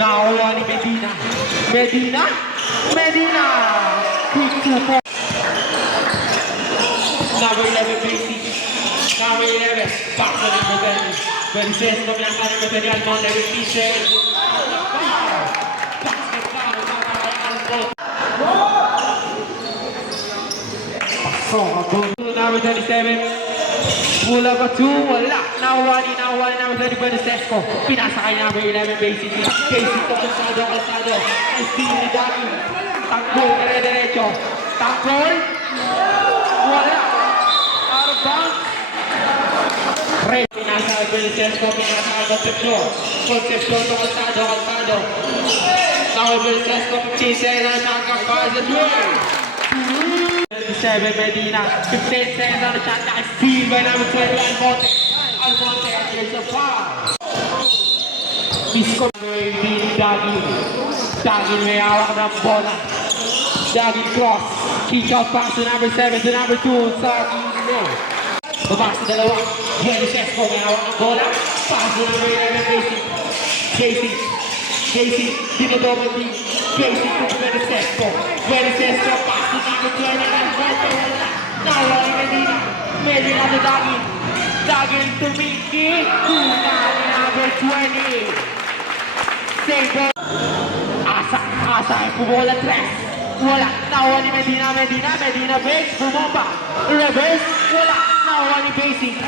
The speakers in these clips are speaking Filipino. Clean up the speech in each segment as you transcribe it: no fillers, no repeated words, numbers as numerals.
Nakuha ni Medina. Medina! Quick 2 point. Number 11, Basic. Number 11, back to number 20. 26, comienza number 20, Almonte with T-shirt. Basket foul, nakakaya Almonte. Number 27. Pull up a 2, wala. Nakuha ni number 30, Sesko. Pinasa kay number 11, Basic. Basic to Calzado. Ang steal ni Dami. Tanggol, dire-diretso. Tanggol. Wala. Out of bounds. Red. Pinasa kay Sesko. Pinasa kay Concepcion to Calzado. Now Sesko, 15 seconds. Nakakapaz at way. 27 Medina, 15 seconds on the shot clock, steal by number 20 Almonte, and there's a foul. Misko Dagin may hawak ng bola. Dagin cross, kick out pass to number 7 to number 2, Sargino. Babak sa dalawa, Jenny Sesko may hawak ng bola. Pass to number 11, Casey, dinodobal din. Casey to Jenny Sesko, pass to number 20. Nakuha ni Medina to Dagin to Mickey, number 20. Save ball. Asa, pumola 3. Wala, nakuha ni Medina base, bumomba. Reverse, wala, nakuha ni Basic,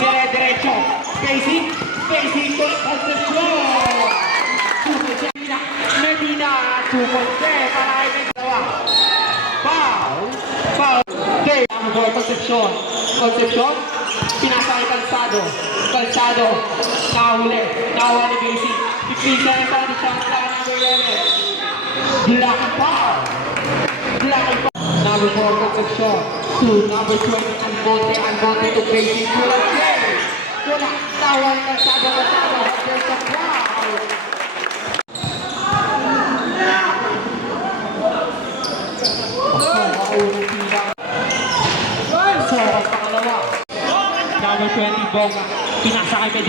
dire-diretso. Basic to Concepcion. Medina, 2 points there, para kay Medina. Foul. Okay, number 4, Concepcion. Pinasa kay Calzado. Nakuha ni Basic. 15 seconds on the shot clock, number 11. Black and foul. Number 4, Concepcion. To number 20, Almonte to Basic. Wala. Nakuha ni Calzado. There's a foul. Number 20, Boga. Pinasa kay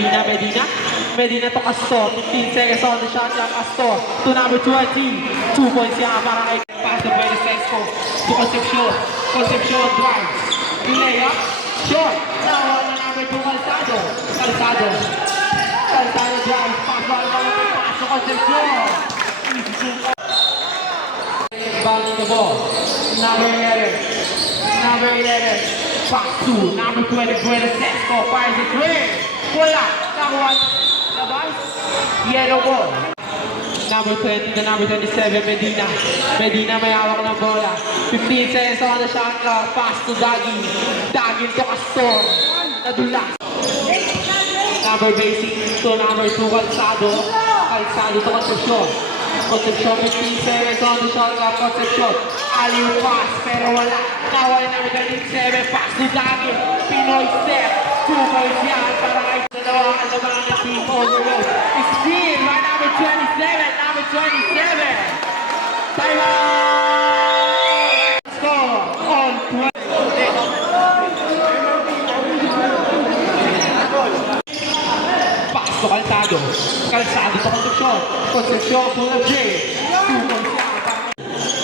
Medina to Castor. 15 seconds on the shot clock. Castor to number 20. 2 points yan para kay pass to Sesko. To Concepcion drives. Layup. Short. Nakuha na number 2, Calzado drives. Pass to Concepcion. Bouncing the ball. Number 11. Pass to number 20, Sesko. Fires the three. Wala. Nakuha. Labas. Yellow ball. Number 20 to number 27, Medina may hawak ng bola. 15 seconds on the shot clock. Pass to Dagin to Castor. Nadulas. Number Basic to number 2, Calzado to Concepcion, 15 seconds on the shot clock. Concepcion. Aliu pass, pero wala. Nawala na number 27, pass to Dagin. Pinoy step. 2 points yan para kay dalawa ang laban ng team overload. Steal by number 27. Time out! Score on 20. Pass to Calzado to Concepcion to the J. 2 points yan.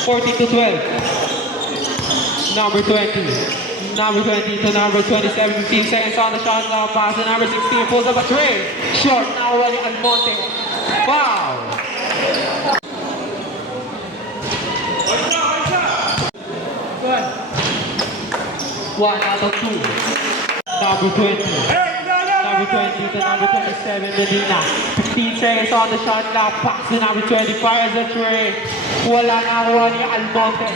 14-12. Number 20 to number 27, 15 seconds on the shot clock. Pass to number 16, pulls up a tray. Short, now running Almonte. Foul. One out of 2. Number 20 to number 27, Medina. 15 seconds on the shot clock. Pass to number 20, fires a tray. Wala na running Almonte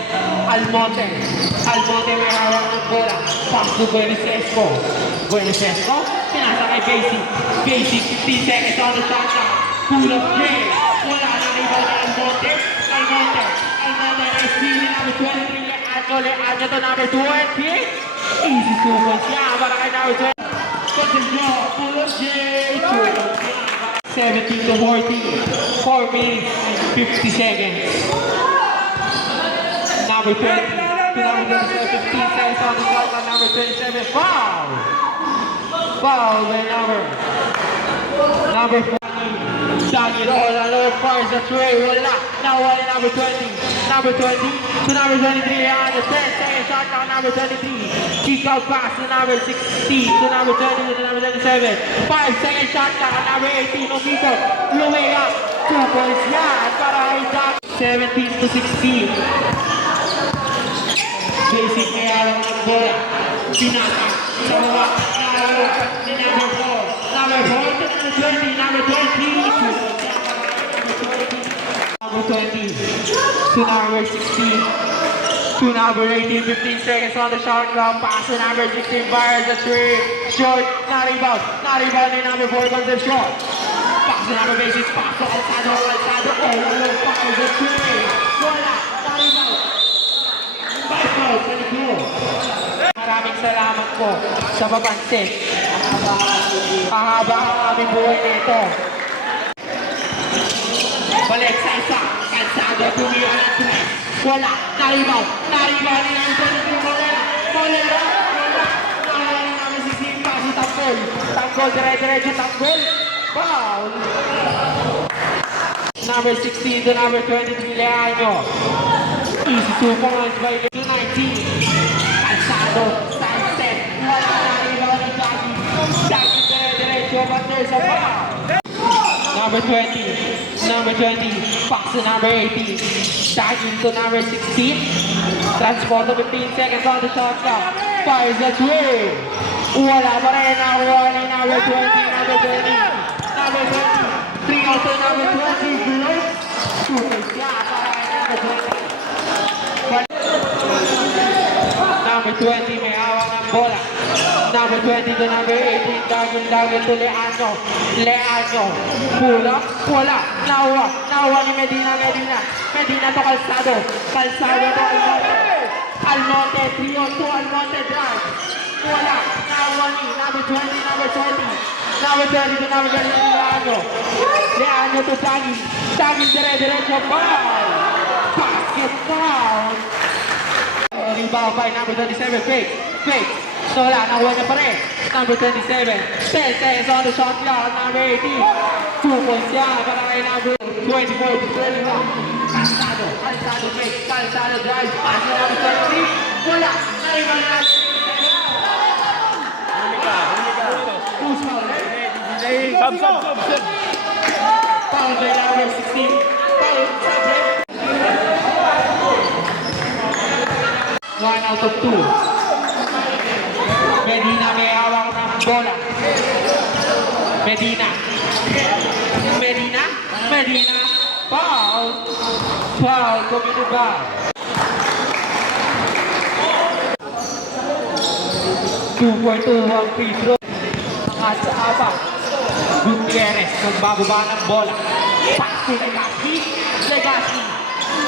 may hawak ng bola. Pass to Sesko. Pinasa kay Basic. 15 seconds on the shot clock. Pull up J. Wala na rebound ni Almonte ay steal number 23. Anya to number 20. Easy 2 points yan para kay number 20. Concepcion. Pull up J. 17-14. 4 minutes and 50 seconds. Number 20. To number 27, 15 seconds on the shot clock. Number 27, foul by number 4. Dagi all alone, fires the tray, wala. Now one in number 20. Number 20 to number 23, and the 10 second shot count, number 23. Kick out pass to number 16 to number 20 to number 27. 5 second shot count, number 18, Omiko. Lumega, 2 points yan para kay Dagi. 17 to 16. Basic may araw ng bola. Pinaka sa baba. Ni number 4. Number 4 to number 20. Number 20. Number 20 to number 16. To number 18. 15 seconds on the shot clock. Pass to number 16. Fires the three. Short. Not rebound. Not rebound. Ni number 4 comes the short. Pass to number basis. Pass to Alzado. Alzado. Oh, fires the three. Wala. Not rebound. Maraming salamat po sa papansin. Mahaba ang aming buhay nito. Balik sa isa. Cansado, tumira ng tres. Wala. Naribaw. Naribaw ni Anthony Molera. Molera. Wala. Naribaw namin si Simpa. Si Tanggol. Tanggol. Dire-diretso. Tanggol. Foul. Number 16 to number 23, Leaño. Easy 2 points by the 19. Calzado, sidestep. Wala na rebound ni Dagi. Dagi dire-diretso, but there's a foul. Number 20. Number 20. Pass to number 18. Dagi to number 16. Transport to 15 seconds on the shot clock. Fires the three. Wala pa rin ang warning. Number 20. Number 20. Number 20. 3 out to number 20. Below. Shooters. Yeah, para kay number 20. Number 20 may hawak ng bola. Number 20 to number 18. Dagin to Leaño. Leaño. Pula. Wala. Nawa ni Medina. Medina to Calzado. Calzado to Almonte. Almonte. 3 on 2. Almonte drive. Wala. Nawa ni number 20. Number 20. Number 20 to number 20 Leaño. Leaño to Dagin. Dagin dire-diretso. Foul. Basket foul. Rebound by number 27, fake. So wala, nakuha niya pa rin. Number 27, 10 seconds on the shot clock. Number 18, 2 points yan para kay number 24 to 31. Calzado fake. Calzado drive. Pass to number 23. Wala, nariban na natin. Who's foul? Sub. Foul by number 16. Foul, sub. 1 out of 2. Medina may hawak ng bola. Medina. Foul. Committed by. 2-1 free throw. At sa abang. Gutierrez magbababa ng bola. Pass to Legaspi.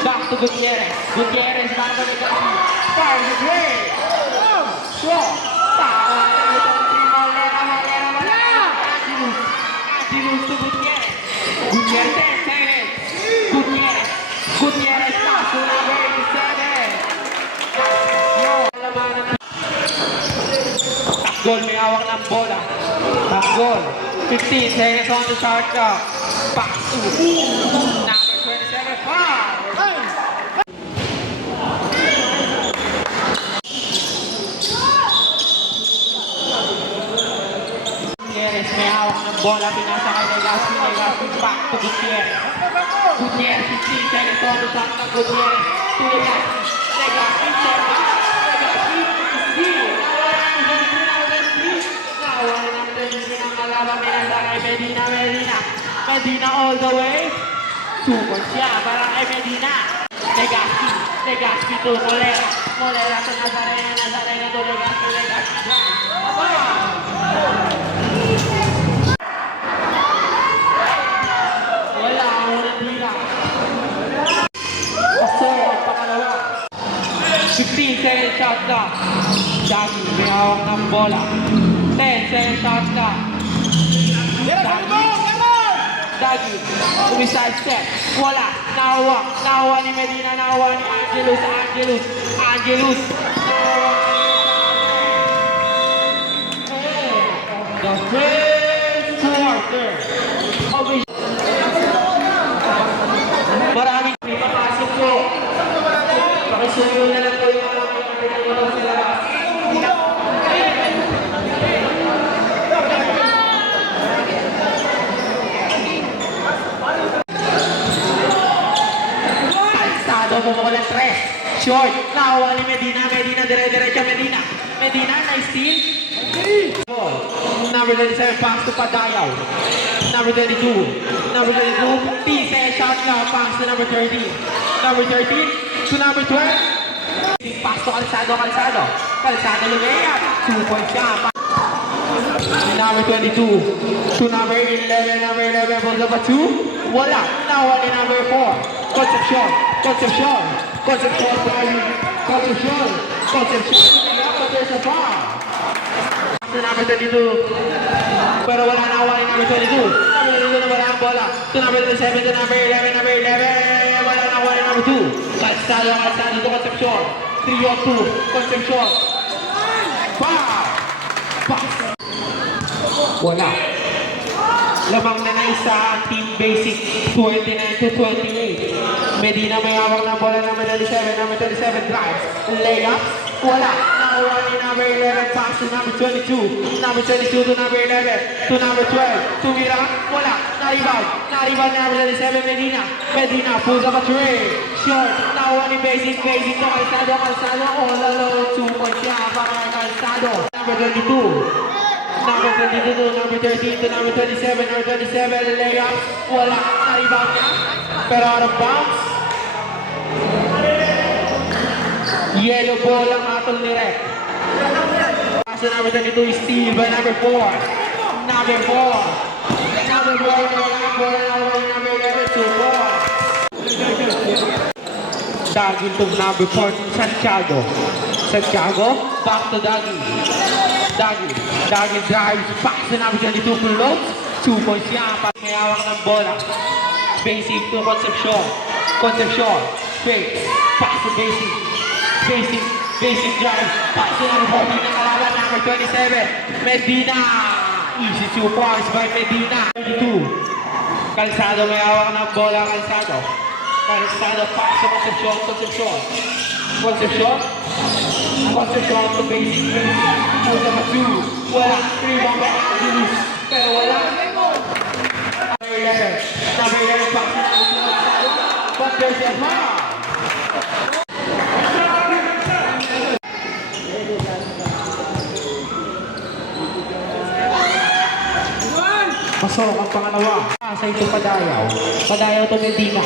Back to Gutierrez. Back to Legaspi. Fire the play. Strong. Angelus to Gutierrez. Gutierrez 10 seconds. Gutierrez pass to number 87. Takgol may hawak ng bola. Takgol. 15 seconds on the shot clock. Pass to number 27. Foul. May hawak ng bola, pinasa kay Legaspi, back to Gutierrez. 15 seconds on the shot ng Gutierrez to Legaspi. Legaspi, nawalan ng tension ang kalaban, pinasa kay Medina all the way. 2 points siya para kay Medina. Legaspi to Molera to Nazarena to Legaspi. Wala, hindi. 15 second shot na. Dagi, may hawak ng bola. 10 second shot na. Dagi, umiside step. Wala, nahawa ni Medina, nahawa ni Angelus. The first quarter. Isusunod na lang po yung mga pinagmamalas sa labas. Calzado, bumukol ng 3. Short. Nakawa ni Medina. Medina, dire-diretso Medina. Medina, nice steal. Ball. Number 27, pass to Padayaw. Number 22. Number 22, T-Second shot now, pass to number 13. Number 13 to number 12. Pass to Calzado, Calzado. Calzado lumiyap. 2 points siya. Number 22 to number 11. Number 11, balls up a 2. Wala. Nawa ni number 4. Concepcion. Concepcion. Concepcion. Concepcion. Concepcion. But there's a foul. To number 22. Pero wala na awal yung number 22. Number 22 na wala ang bola. To number 27, to number 11, number 11. Wala na awal yung number 2. Calzado, Calzado to Concepcion. 3 on 2. Concepcion. Foul! Pass! Wala. Lamang na isa ang team basic. 29 to 28. Medina may hawak ng bola number 37. Number 37 drives. Layups. Wala. Nakuha ni number 11. Pass to number 22. Number 22 to number 11. To number 12. Tumira. Wala. Na-rebound. Na-rebound ni number 37. Medina. Medina pulls up a tray. Short. Nakuha ni basic. Basic to Calzado. Calzado. All alone. 2 points siya para Calzado. Number 22. Number 22 to number 13 to number 27. Number 27. Layup. Wala. Na-rebound niya. Pero out of bounds. Yellow ball ang atol ni Rek. Pass to number 22 is steal by number 4. Number 4. Number 4 number 11 to 4. Dagi to number 4, Santiago. Santiago, back to Dagi. Dagi. Dagi drives, pass to number 22 to Lopes. 2 points yan, may hawak ng bola. Basic to Concepcion. Concepcion, straight, pass to Basic. Basic, basic drive. Pass to number 14 na kalaban, number 27. Medina. Easy 2 points by Medina. 32. Calzado may hawak ng bola. Calzado. Calzado pass to Concepcion. Concepcion. Concepcion. Concepcion to Basic. Pulls up a 2. Wala. 3 bomba Angelus. Pero wala. Number 11. Number 11 pass to number 2. Calzado. But there's a foul. Pasok ang pangalawa. Sa ito Padayaw. Padayaw to Medina.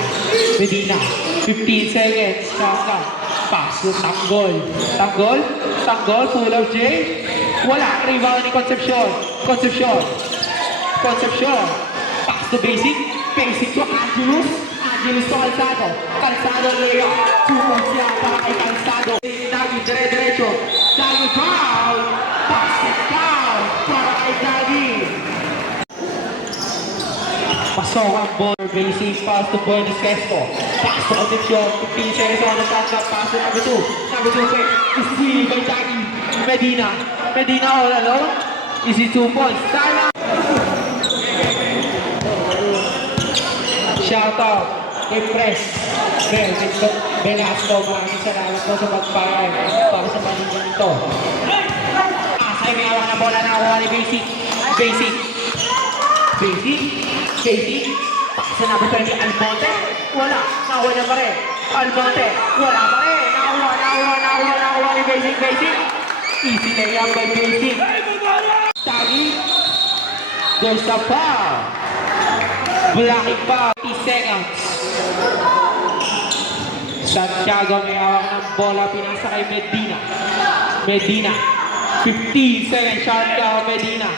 Medina. 15 seconds. Shotgun. Pass to Tanggol. Tanggol. Tanggol. Full of J. Wala. Rebound ni Concepcion. Concepcion. Concepcion. Pass to Basic. Basic to Angelus. Angelus to Calzado. Calzado layup. 2 points yan para kay Calzado. Dagi dire-diretso. Dagi foul. Pass it down para kay Dagi. Pasok ang ball. Basic pass to Buenos Crespo. Pass to Concepcion. 15 seconds on the shot clock. Pass to number 2. Number 2 quick. Steal by Dagi. Medina. Medina all alone. Easy 2 points. Time out. Shout out. Impress. Velasco. Maraming salamat po sa pagpapayag para sa paningan ito. Asay may awak na bola na kuha ni Basic. Basic. Basic. Basic. Sa number 20, Almonte. Wala. Nakuha pa rin. Almonte. Wala pa rin. Nakuha ni Basic. Basic. Easy layup by Basic. Dagi. There's a foul. Blocking foul. 30 seconds. Santiago may hawak ng bola. Pinasa kay Medina. Medina. 15 seconds shot ka. Medina.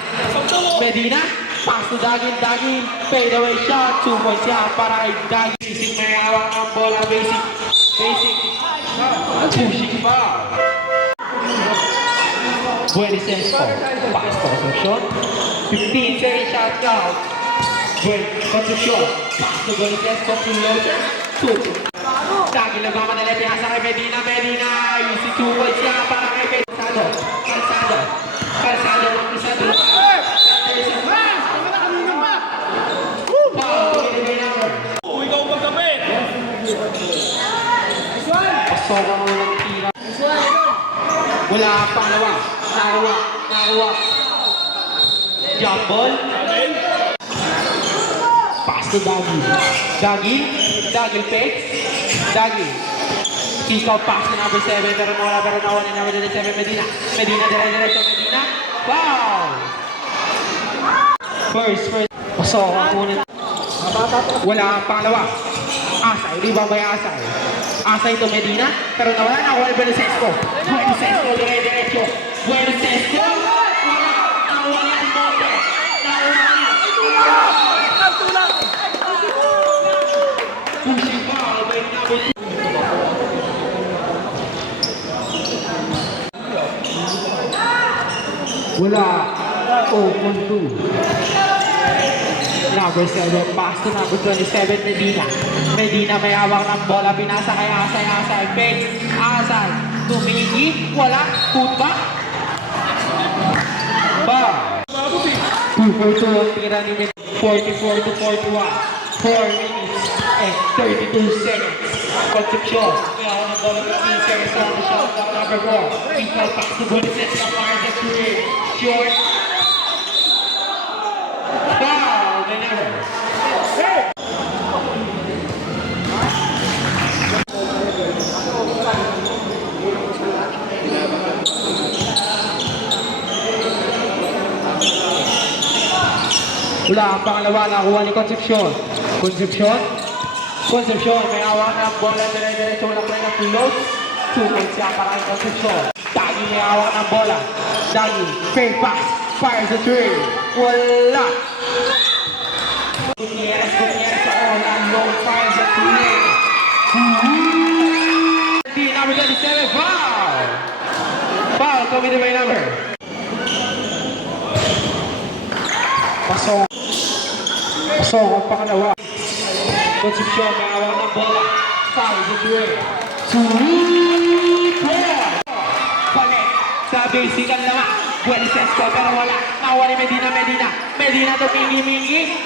Medina. Pass to Dagin. Dagin. Fade away shot. 2 points yan para kay Dagin. Basic may hawak ng bola. Basic. Basic. Pushing foul. Buenos Crespo. Pass to Concepcion. 15 seconds shot ka. Concepcion. Pass to Buenos Crespo. To Locher. 2. Dagin lang naman nila. Pinasa kay Medina. Medina. Easy 2 points yan para kay Calzado. Calzado. Calzado. Calzado. Pasok ang unang Wala ang pangalawa. Nakuha. Jump ball. Pass to Dagi fakes. Dagi. Kick out pass to number 7. Pero nawala ni number 7. Medina. Dire-diretso. Medina. Foul! First. Pasok ang unang. Wala ang pangalawa. Asay. Rebound by Asay. Asay to Medina. Pero nawala na. Buenosesco. Dire-diretso. Buenosesco. Nawala ang bote. Pushing ball by number 2. Wala. Open 2. Number 7. Pass to number 27. Medina may hawak ng bola. Pinasa kay Asay. Fake. Asay. Tumigi. Wala. Putba. Ball. 2 for 2 ang tira ni Medina. 44 to 41. 4 minutes and 32 seconds. Concepcion. May hawak ng bola. 15 seconds on the shot. Number 4. Equal pass to Buenosesco. Fires at 3. Short. Foul. Never. Wala ang pangalawa. Nakuha ni Concepcion. Concepcion. May hawak ng bola. Dire-diretso. Walang play ng float. 2 points siya para kay Concepcion. Dagi may hawak ng bola. Dagi. Fake pass. Fires the 3. Wala. Gutierrez sa all and low. Fires the 3. Number 27. Foul committed by number. Pasok ang pangalawa. Concepcion may hawak ng bola. Fires the 3. Palit sa basic ang lama. Buenosesco pero wala. Nakuha ni Medina to mingi.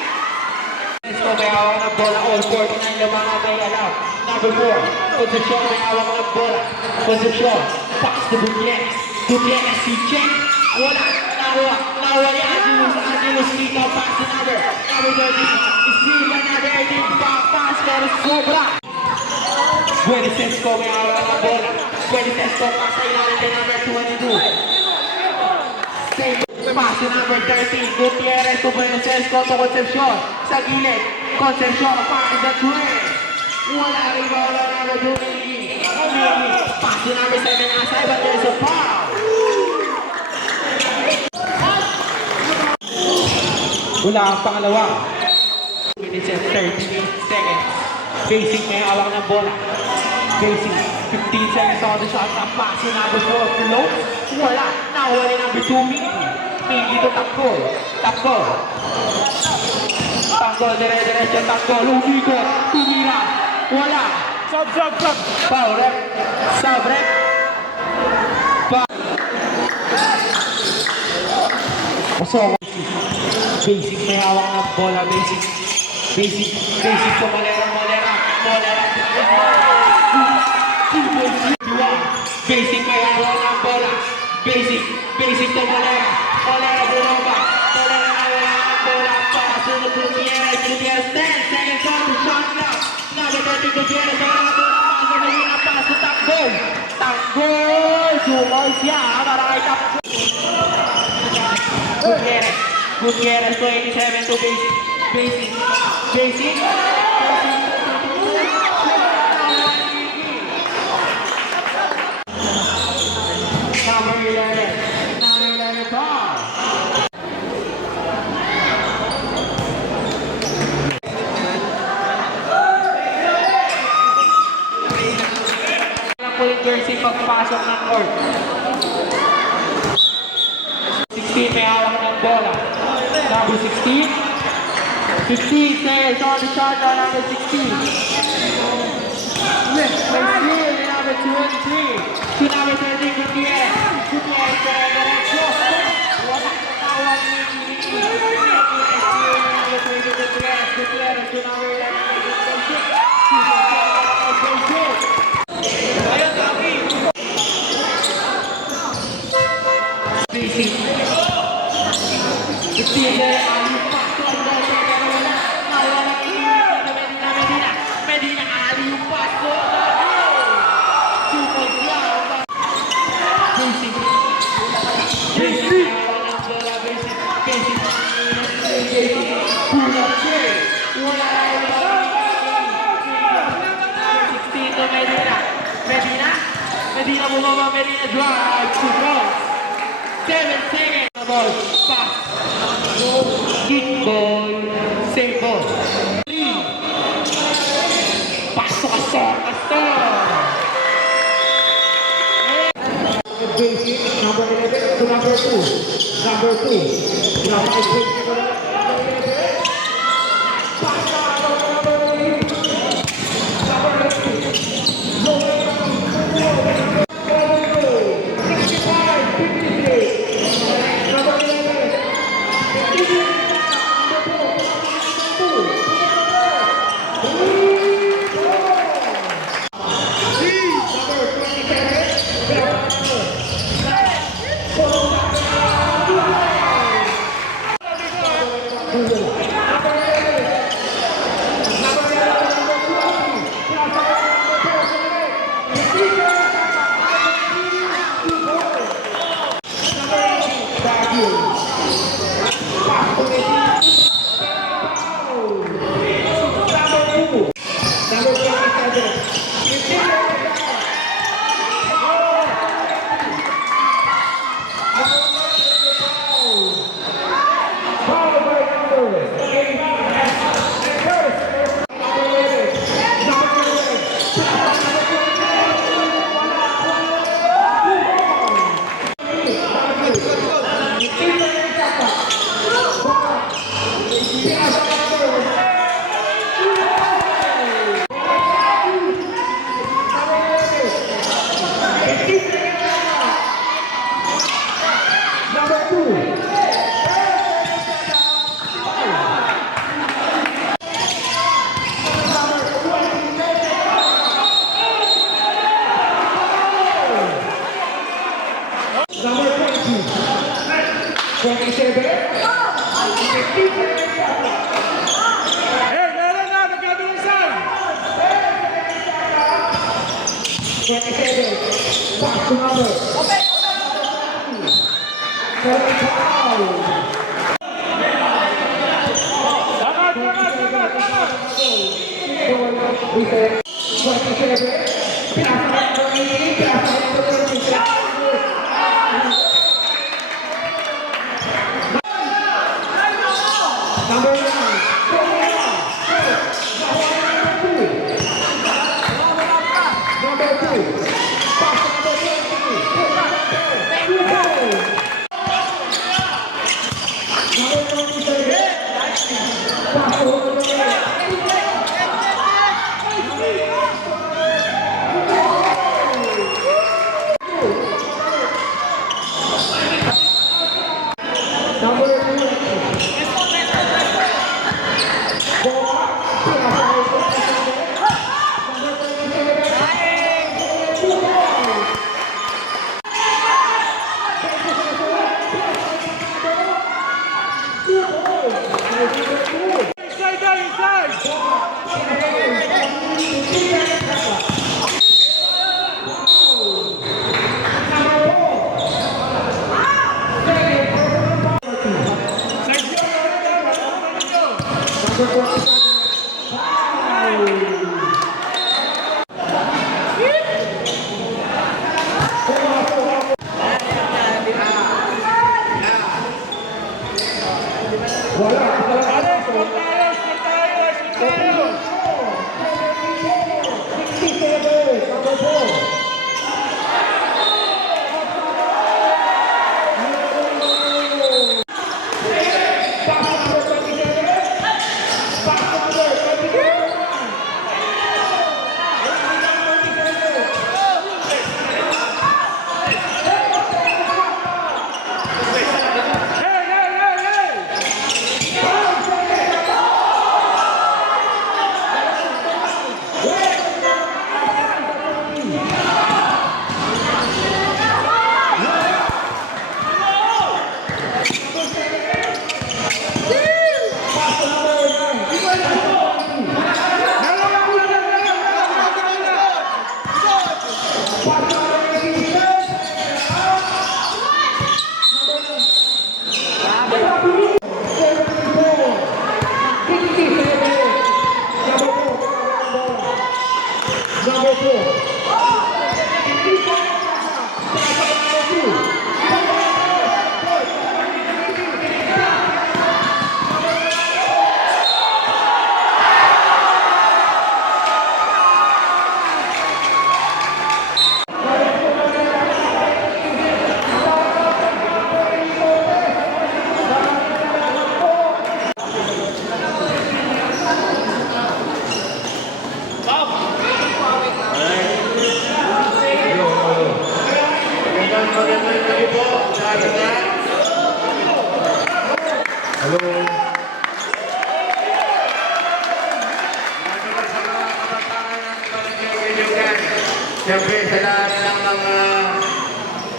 Buenosesco may hawak ng bola. All 49 lamang ang may allow. Number 4. Concepcion may hawak ng bola. Concepcion. Pass to Gutierrez. Si check. Wala. Nakuha ni Angelus. Kick out pass to number 13. Isila na 13. Back pass pero sobra. Buenosesco may hawak ng bola. Buenosesco pass sa ilalim kay number 22. Same pass to number 13. Gutierrez to Buenosesco to Concepcion. Sa gilid. Concepcion pass the 3. Wala rin bola number 2. Pass to number 7. Asay but there's a foul. Wala ang pangalawa. 2 minutes and 38 seconds. Basic may hawak ng bola. Basic. 15 seconds on the shot. Pass to number 4. Float. Wala. Nakuha ni number 2. Mingi to Takbo. Dire-diretso. Takbo. Lumigot. Tumira. Wala. Sub. Foul rep. Sub rep. Pasok. Basic may hawak ng bola. Basic to Molera. Basic may hawak ng bola. Basic to Molera. Bulomba. Molera nawala ng bola. Pass to Gutierrez. 10 seconds on the shot clock. Number 30 Gutierrez. Pass to Takbo. Sumol siya para kay Takbo. Gutierrez to 87 to basic. Number 11 ball. Ang jersey pagpasok ng court. 16 may hawak ng bola. Number 16. 15 seconds on the shot on number 16. May steal ni number 23. To number 13, Gutierrez. Dire-diretso. Wala katawag ni Gutierrez to number 11. Medina, alley pass to Medina, alley pass to 2 points lang. Pull up trade. Medina bumaba, Medina drive, 2 points. 7 seconds. Ball, pass. Kick ball, save ball. 3. Pass to Castor. Basic, number 11 to number 2. Number 2. Number 2.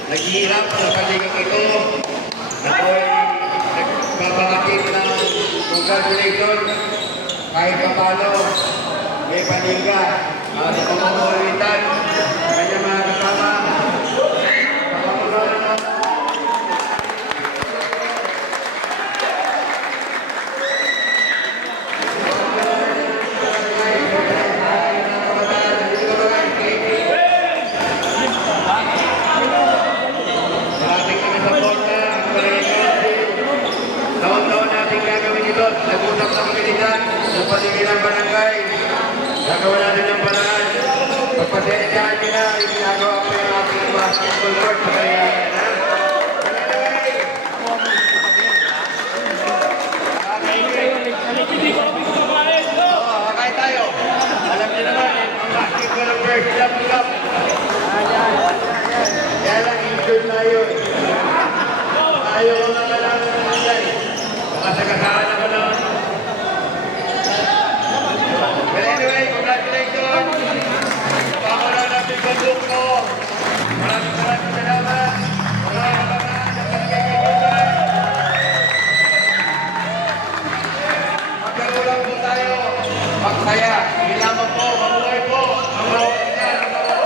naghihirap sa paligid ito. Ako'y nagpapakakit ng congratulations kahit pa paano may paniga at pamumulitan sa kanyang mga kasama. Sa pamunuan ng maraming kinasuporta ang Barangay taon-taon natin gagawin ito. Nag-usap na kami dyan sa paligid ng barangay. Gagawa natin ng paraan. Pagpasensyahan nyo na, ginagawa ko yung ating basketball court sa kaya. Kakain tayo. Alam niyo naman, ang basketball ng first love cup. Kaya lang, injured na yun. Ayaw ko na lang naman yan. Makasagasaan ako na. But anyway, congratulations. Pamara natin bandok ko. Maraming salamat. Mga kabangan, ang pagkakaibigan. Magkaroon po tayo. Magsaya. Hindi lamang po, mabuhay po. Ang bawat isa, ang bawat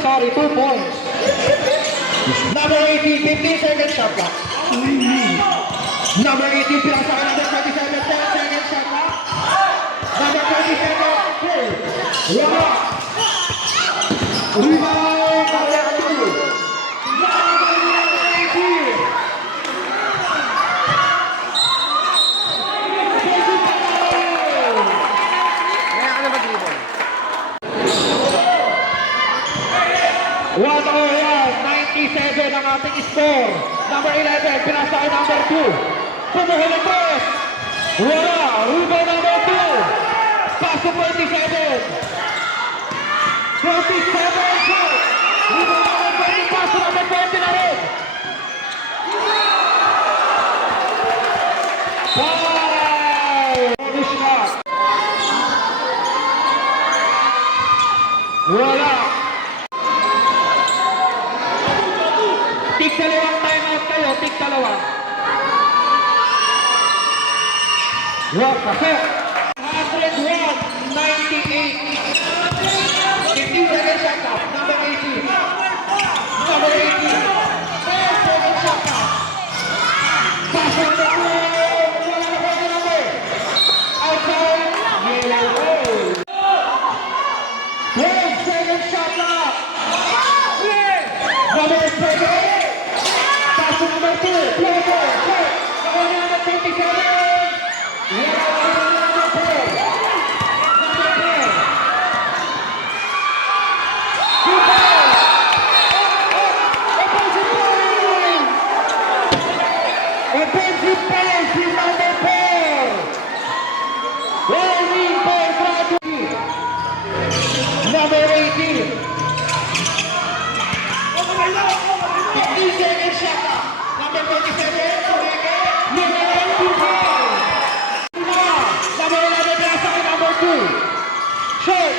Sorry, 2 points. Number 18, 15 seconds shot clock. Number 18, pinasa ka number 27, 10 seconds shot clock. Number 27, wala. Rebound, Kalatu. Number 18. One all yan, 97 ang ating score. Number 11, pinasa kay number 2. Pumuhul ang press. Wala, rebound number 2. Pass to 27. 27 shot. Rebound number 20, pass to number 20 na rin. Five. Bonus shot. Wala. Tik dalawang timeout kayo, tik dalawa. Walk kasi. 101, 98. 15 seconds shot clock, number 18. Number 18. 10 seconds shot clock. Pass on the ground. Wala na pwede number. Outside. Yellow. 12 seconds shot clock. Number 7. Number 2, Plato, check. Number 27. Yeah, number 4. Number 10. Offensive pass is number 4. Rolling for Plato. Number 18. 15 seconds shot. Number 27, number 11, number 2. Short.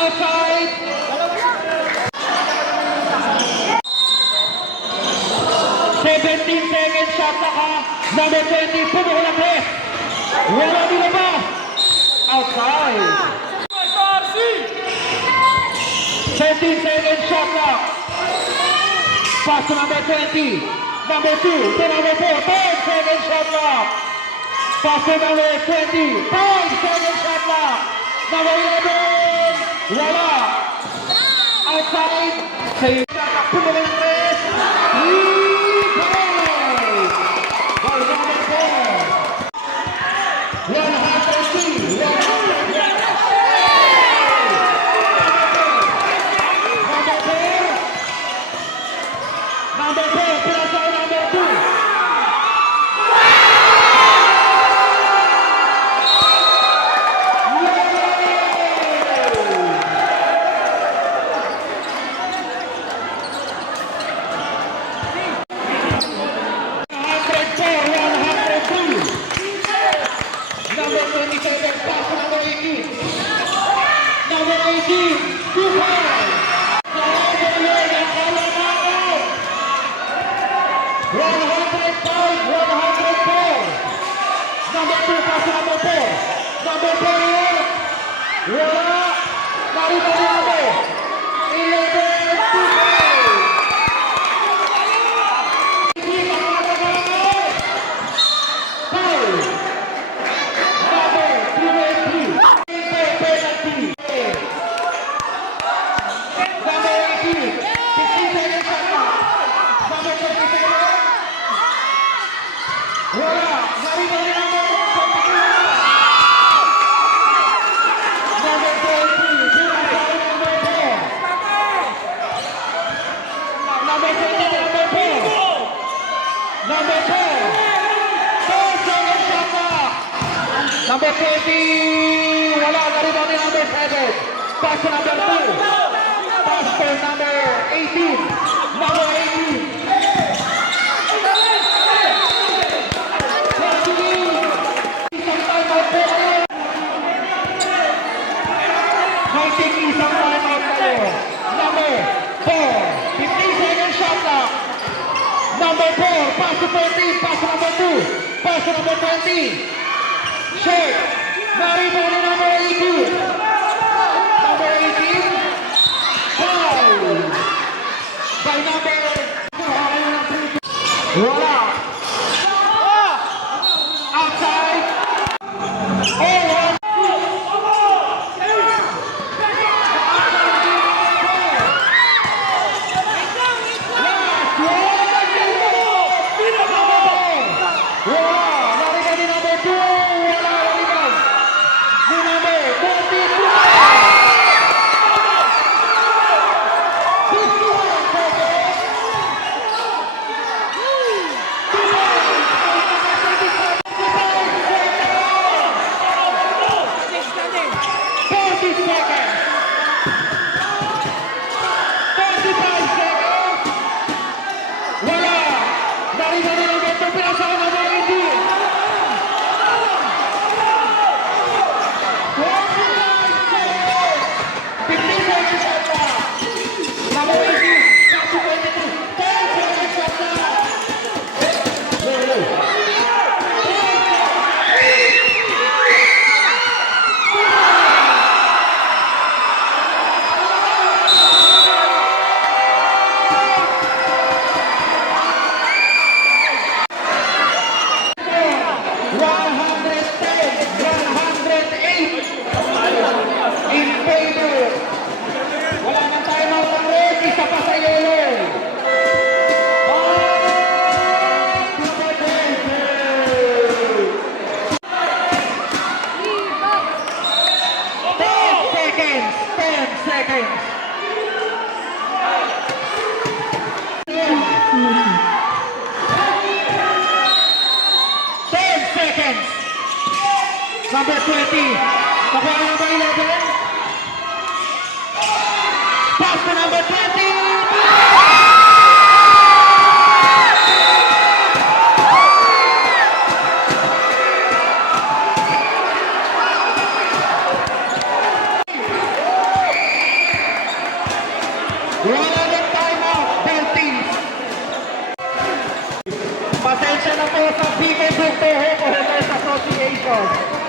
Outside. 17 seconds shot na ka. Number 20, pumuhul ang press. Wala nilabas. Outside. 17 seconds shot na. Pass to number 20. Number 2 to number 4. 10 seconds shot clock. Pass to number 20. 5 seconds shot clock. Number 11. Wala. Outside. Sa'yo shot clock. Pumuling press. Rebound. Ball number 4. 103. 103. Number 4, pinasa ko number 2. Number 2, pass to number 4. Number 4, wala. Narito na ako. 11 to 5. Hindi pa makakagawa. Foul. Number 23. Penalty. Number 18. 15 seconds shot clock. Number 27. Wala. Narito na ako. Number 20. Number 4. Number 20. Number 4. Number 4. 4 seconds shot clock. Number 20. Wala. Narito ni number 7. Pass to number 2. Pass to number 18. Number 18. Isang timeout po kayo. May isang timeout kayo. Number 4. 15 seconds shot clock. Number 4. Pass to 14. Pass to number 2. Pass to number 20. Short. Narito ni number 18. Number 18. Foul. By number. Wala. Outside. Oh, Number 20. Nakuha na number 11. Pass to number 20. Wala ng timeout, both teams. Pasensya na po sa PK Bugto Home Owners Association.